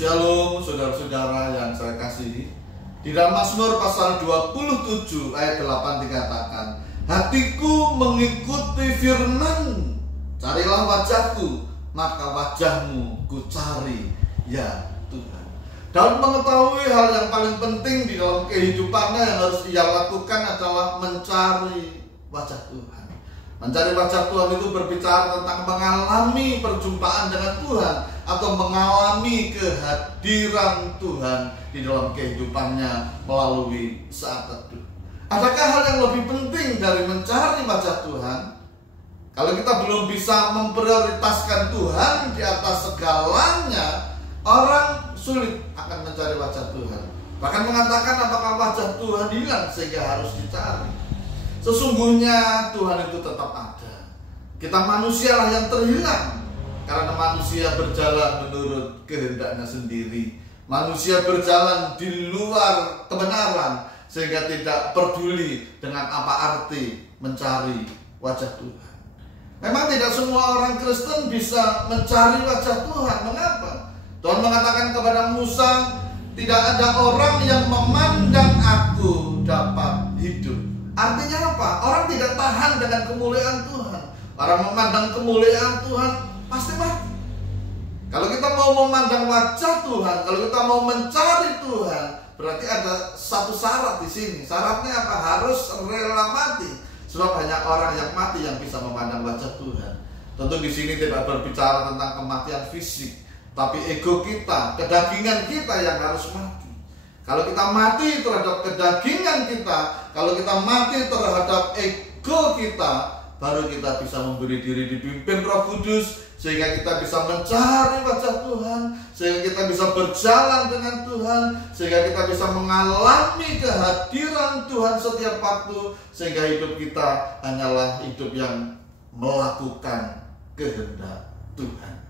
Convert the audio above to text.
Shalom saudara-saudara yang saya kasihi. Di dalam Mazmur pasal 27 ayat 8 dikatakan, hatiku mengikuti firman, carilah wajahku, maka wajahmu ku cari, ya Tuhan. Daud mengetahui hal yang paling penting di dalam kehidupannya yang harus ia lakukan adalah mencari wajah Tuhan. Mencari wajah Tuhan itu berbicara tentang mengalami perjumpaan dengan Tuhan atau mengalami kehadiran Tuhan di dalam kehidupannya melalui saat teduh. Adakah hal yang lebih penting dari mencari wajah Tuhan? Kalau kita belum bisa memprioritaskan Tuhan di atas segalanya, orang sulit akan mencari wajah Tuhan. Bahkan mengatakan apakah wajah Tuhan hilang sehingga harus dicari. Sesungguhnya Tuhan itu tetap ada. Kita manusialah yang terhilang karena manusia berjalan menurut kehendaknya sendiri. Manusia berjalan di luar kebenaran sehingga tidak peduli dengan apa arti mencari wajah Tuhan. Memang tidak semua orang Kristen bisa mencari wajah Tuhan. Mengapa? Tuhan mengatakan kepada Musa, tidak ada orang yang memandang aku dapat hidup. Artinya apa? Orang tidak tahan dengan kemuliaan Tuhan. Orang memandang kemuliaan Tuhan pasti mati. Kalau kita mau memandang wajah Tuhan, kalau kita mau mencari Tuhan, berarti ada satu syarat di sini. Syaratnya apa? Harus rela mati. Sebab hanya orang yang mati yang bisa memandang wajah Tuhan. Tentu di sini tidak berbicara tentang kematian fisik, tapi ego kita, kedagingan kita yang harus mati. Kalau kita mati terhadap kedagingan kita, kalau kita mati terhadap ego kita, baru kita bisa memberi diri dipimpin Roh Kudus, sehingga kita bisa mencari wajah Tuhan, sehingga kita bisa berjalan dengan Tuhan, sehingga kita bisa mengalami kehadiran Tuhan setiap waktu, sehingga hidup kita hanyalah hidup yang melakukan kehendak Tuhan.